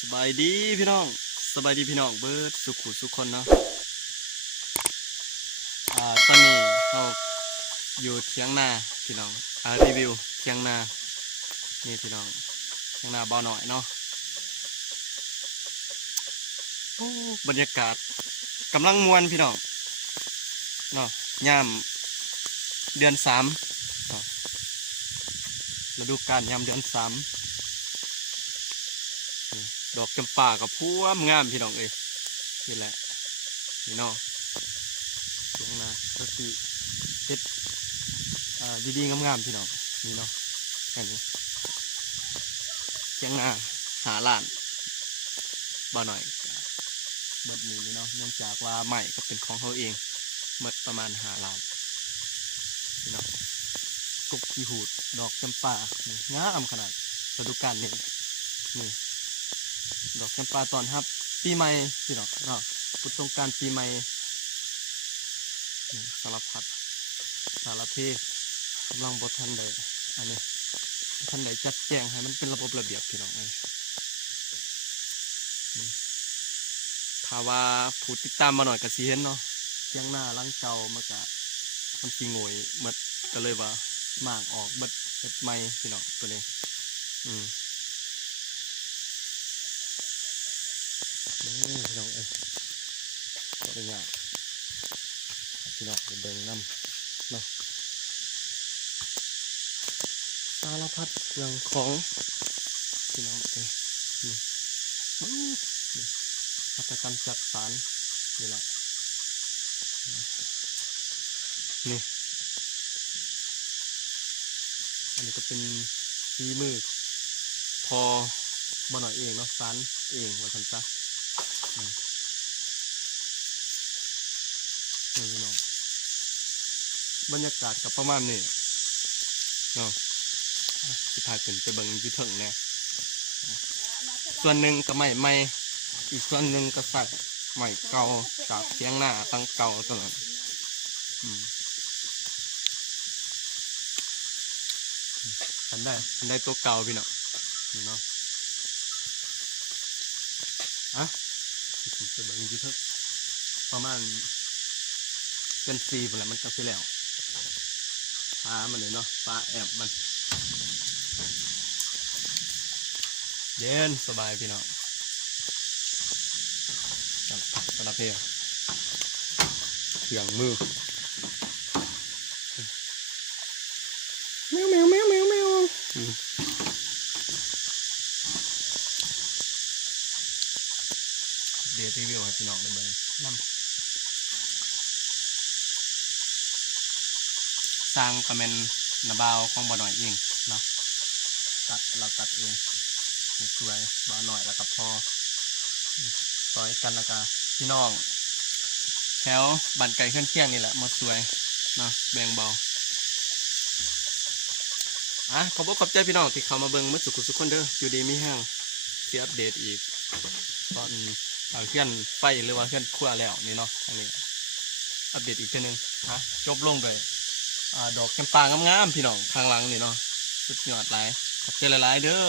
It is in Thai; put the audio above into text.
สบายดีพี่น้องสบายดีพี่น้องเบิร์ดสุขุสุขคนเนาะตอนนี้เราอยู่เถียงนาพี่น้องรีวิวเถียงนานี่พี่น้องเถียงนาเบาหน่อยเนาะโอ้บรรยากาศกำลังมวนพี่น้องเนาะยามเดือน3ฤดูกาลยามเดือน3ดอกจำปากับพุ่มงามพี่น้องเอ้ยนี่แหละนี่เนาะเถียงนาสติเฮ็ดดีๆงามๆพี่น้องนี่เนาะอันนี้เถียงนาหาล้านบ่หน่อยเบิดนี้เนาะเนื่องจากว่าใหม่ก็เป็นของเขาเองเมื่อประมาณ5 ล้านพี่น้องกกขี้หูดดอกจำปานี่งามขนาดฤดูกาลนี้นี่ดอกจำปาตอนครับปีใหม่พี่น้องเนาะพุทธสงกรานต์ปีใหม่สารพัดสารเพกำลังบดทันเลยอันนี้ทันเลยจัดแจงให้มันเป็นระบบระเบียบพี่น้องเลยถ้าว่าผู้ติดตามมาหน่อยก็สิเห็นเนาะเถียงนาหลังเก่ามันก็มันสิงวยหมดก็เลยว่าหมากออกเบิดเฮ็ดใหม่พี่น้องตัวนี้นี่พี่น้องเอ้ยก็เป็นอย่างพี่น้องเบิ่งน้ำเนาะสารพัดเรื่องของพี่น้องเอ้ยนี่หัตถกรรมจักสานนี่แหละนี่อันนี้ก็เป็นฝีมือพอบ่หน่อยเองเนาะสานเองว่าซั่นซะนี่พี่น้องบรรยากาศกับประมาณนี้เนาะสิพาขึ้นไปเบิ่งอยู่เทิงแน่ส่วนหนึ่งก็ใหม่อีกส่วนหนึ่งก็สักใหม่เก่าจากเถียงนาตั้งเก่าตลอดอันได้ตัวเก่าพี่น้องเนาะจะเบิ่งอยู่เทิงประมาณเป็น4พุ่นแหละมันก็สิแล้วปลามันเลยเนาะปลาแอบมันเย็นสบายพี่น้องสลับเพลเสียงมือแมวเดทรีวิวให้พี่น้องได้เบิ่งน้ำสร้างคอมเมนต์นาบาวของบ่หน่อยเองเนาะเราตัดเองสวยบ่หน่อยแล้วก็พอซอยกันแล้วก็พี่น้องแถวบ้านไก่เคลื่อนเที่ยงนี่แหละมาสวยเนาะแบ่งเบาขอบใจพี่น้องที่เข้ามาเบิ่งมื้อสุขคนเด้ออยู่ดีมีแห้งเสียอัปเดตอีกตอนเคลื่อนไฟหรือว่าเคลื่อนขั้วแล้วนี่เนาะอันนี้อัปเดตอีกทีนึงจบลงด้วยดอกจำปางามๆพี่น้องข้างหลังนี่เนาะสุดยอดหลายขอบใจหลายๆเด้อ